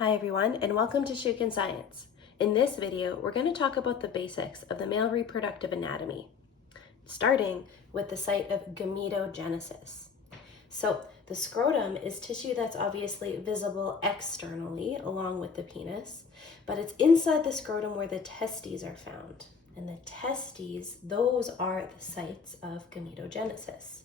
Hi everyone, and welcome to Shukin Science. In this video, we're going to talk about the basics of the male reproductive anatomy, starting with the site of gametogenesis. So the scrotum is tissue that's obviously visible externally along with the penis, but it's inside the scrotum where the testes are found. And the testes, those are the sites of gametogenesis.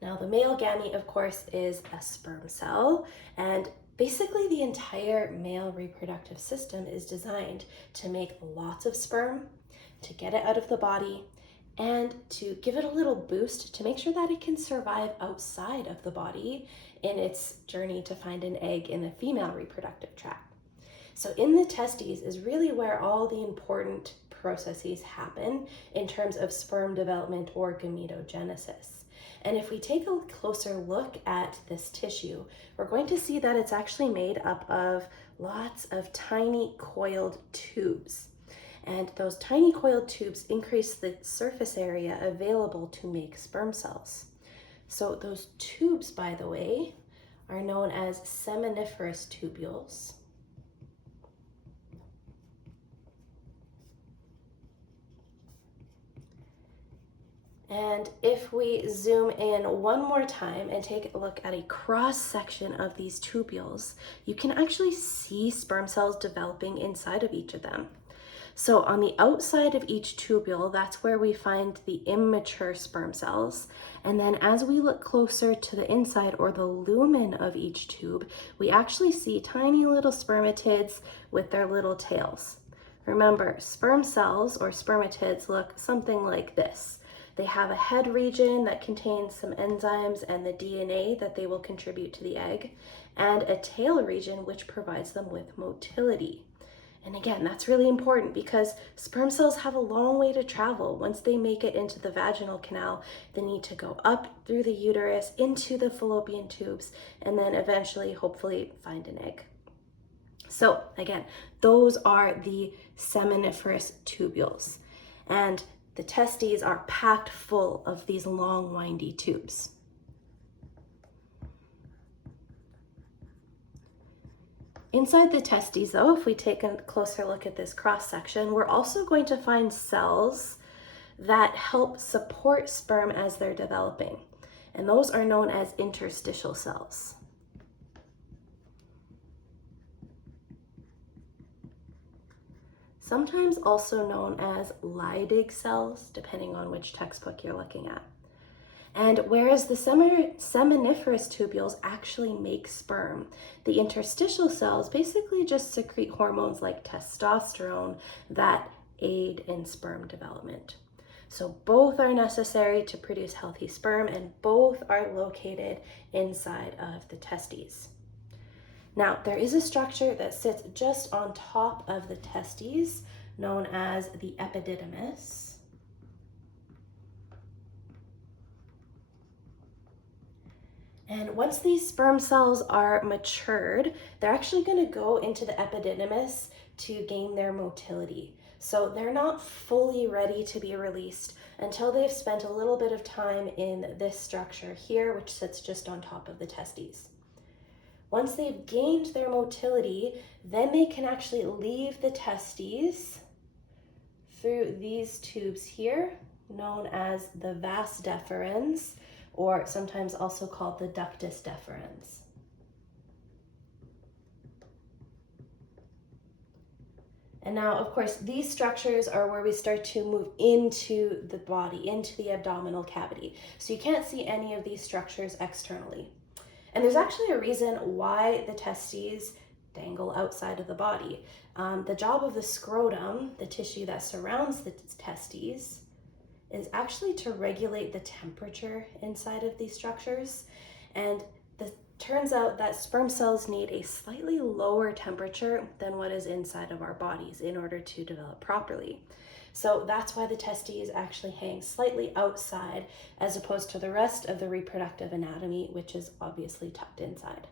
Now, the male gamete, of course, is a sperm cell, and basically the entire male reproductive system is designed to make lots of sperm, to get it out of the body, and to give it a little boost to make sure that it can survive outside of the body in its journey to find an egg in the female reproductive tract. So in the testes is really where all the important processes happen in terms of sperm development or gametogenesis. And if we take a closer look at this tissue, we're going to see that it's actually made up of lots of tiny coiled tubes. And those tiny coiled tubes increase the surface area available to make sperm cells. So those tubes, by the way, are known as seminiferous tubules. And if we zoom in one more time and take a look at a cross section of these tubules, you can actually see sperm cells developing inside of each of them. So on the outside of each tubule, that's where we find the immature sperm cells. And then as we look closer to the inside or the lumen of each tube, we actually see tiny little spermatids with their little tails. Remember, sperm cells or spermatids look something like this. They have a head region that contains some enzymes and the DNA that they will contribute to the egg, and a tail region which provides them with motility. And again, that's really important because sperm cells have a long way to travel. Once they make it into the vaginal canal, they need to go up through the uterus, into the fallopian tubes, and then eventually, hopefully, find an egg. So again, those are the seminiferous tubules. And the testes are packed full of these long, windy tubes. Inside the testes, though, if we take a closer look at this cross section, we're also going to find cells that help support sperm as they're developing. And those are known as interstitial cells. Sometimes also known as Leydig cells, depending on which textbook you're looking at. And whereas the seminiferous tubules actually make sperm, the interstitial cells basically just secrete hormones like testosterone that aid in sperm development. So both are necessary to produce healthy sperm, and both are located inside of the testes. Now, there is a structure that sits just on top of the testes, known as the epididymis. And once these sperm cells are matured, they're actually going to go into the epididymis to gain their motility. So they're not fully ready to be released until they've spent a little bit of time in this structure here, which sits just on top of the testes. Once they've gained their motility, then they can actually leave the testes through these tubes here, known as the vas deferens, or sometimes also called the ductus deferens. And now, of course, these structures are where we start to move into the body, into the abdominal cavity. So you can't see any of these structures externally. And there's actually a reason why the testes dangle outside of the body. The job of the scrotum, the tissue that surrounds the testes, is actually to regulate the temperature inside of these structures. And it turns out that sperm cells need a slightly lower temperature than what is inside of our bodies in order to develop properly. So that's why the testes actually hang slightly outside as opposed to the rest of the reproductive anatomy, which is obviously tucked inside.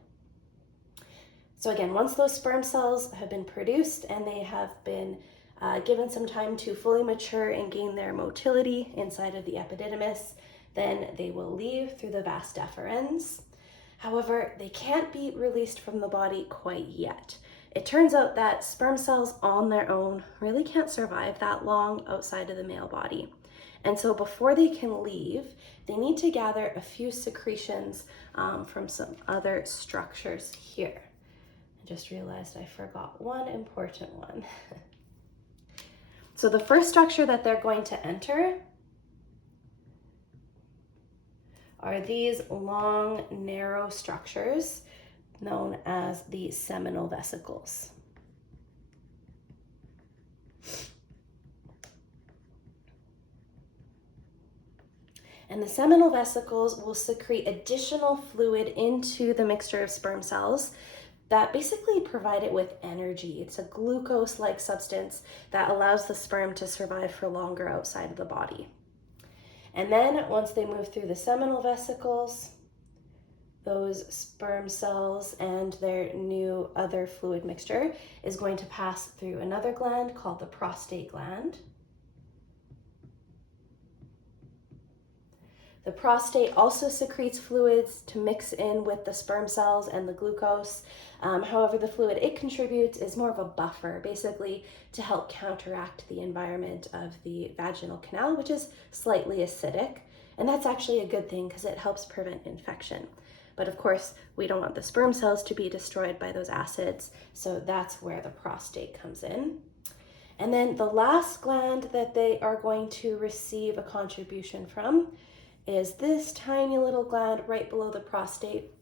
So again, once those sperm cells have been produced and they have been given some time to fully mature and gain their motility inside of the epididymis, then they will leave through the vas deferens. However, they can't be released from the body quite yet. It turns out that sperm cells on their own really can't survive that long outside of the male body. And so before they can leave, they need to gather a few secretions from some other structures here. I just realized I forgot one important one. So the first structure that they're going to enter are these long, narrow structures known as the seminal vesicles. And the seminal vesicles will secrete additional fluid into the mixture of sperm cells that basically provide it with energy. It's a glucose-like substance that allows the sperm to survive for longer outside of the body. And then once they move through the seminal vesicles, those sperm cells and their new other fluid mixture is going to pass through another gland called the prostate gland. The prostate also secretes fluids to mix in with the sperm cells and the glucose. However, the fluid it contributes is more of a buffer, basically to help counteract the environment of the vaginal canal, which is slightly acidic. And that's actually a good thing because it helps prevent infection. But of course, we don't want the sperm cells to be destroyed by those acids, so that's where the prostate comes in. And then the last gland that they are going to receive a contribution from is this tiny little gland right below the prostate,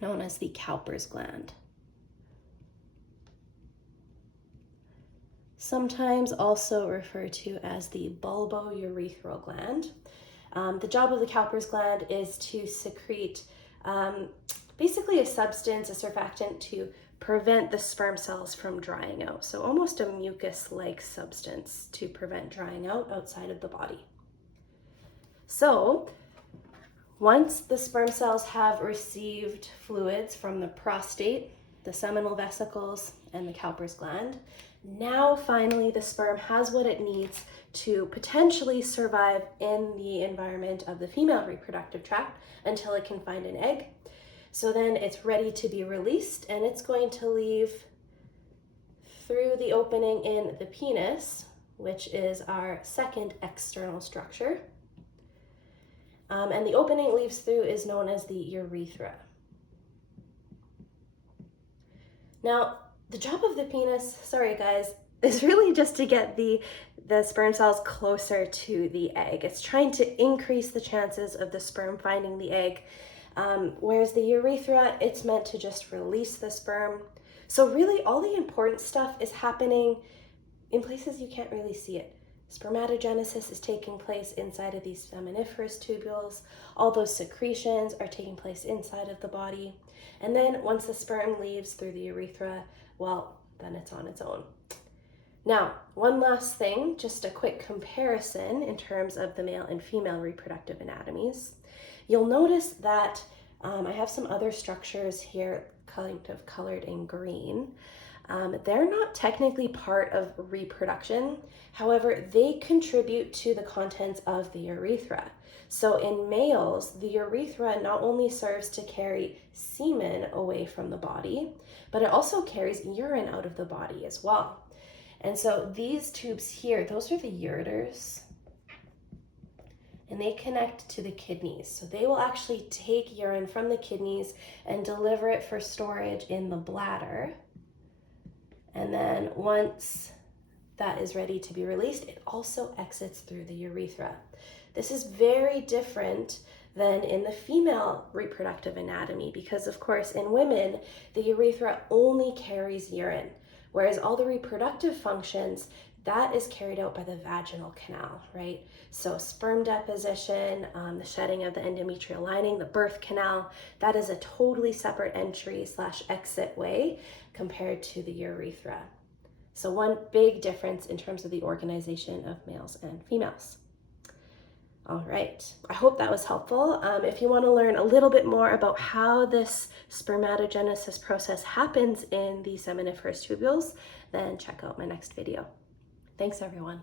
known as the Cowper's gland. Sometimes also referred to as the bulbourethral gland. The job of the Cowper's gland is to secrete basically a substance, a surfactant, to prevent the sperm cells from drying out. So almost a mucus-like substance to prevent drying out outside of the body. So once the sperm cells have received fluids from the prostate, the seminal vesicles, and the Cowper's gland, now finally the sperm has what it needs to potentially survive in the environment of the female reproductive tract until it can find an egg. So then it's ready to be released, and it's going to leave through the opening in the penis, which is our second external structure. And the opening it leaves through is known as the urethra. Now, the job of the penis, sorry guys, is really just to get the sperm cells closer to the egg. It's trying to increase the chances of the sperm finding the egg, whereas the urethra, it's meant to just release the sperm. So really all the important stuff is happening in places you can't really see it. Spermatogenesis is taking place inside of these seminiferous tubules. All those secretions are taking place inside of the body. And then once the sperm leaves through the urethra, well, then it's on its own. Now, one last thing, just a quick comparison in terms of the male and female reproductive anatomies. You'll notice that I have some other structures here kind of colored in green. They're not technically part of reproduction. However, they contribute to the contents of the urethra. So in males, the urethra not only serves to carry semen away from the body, but it also carries urine out of the body as well. And so these tubes here, those are the ureters, and they connect to the kidneys. So they will actually take urine from the kidneys and deliver it for storage in the bladder. And then once that is ready to be released, it also exits through the urethra. This is very different than in the female reproductive anatomy because, of course, in women, the urethra only carries urine, whereas all the reproductive functions, that is carried out by the vaginal canal, right? So sperm deposition, the shedding of the endometrial lining, the birth canal, that is a totally separate entry/exit way compared to the urethra. So one big difference in terms of the organization of males and females. All right, I hope that was helpful. If you want to learn a little bit more about how this spermatogenesis process happens in the seminiferous tubules, then check out my next video. Thanks, everyone.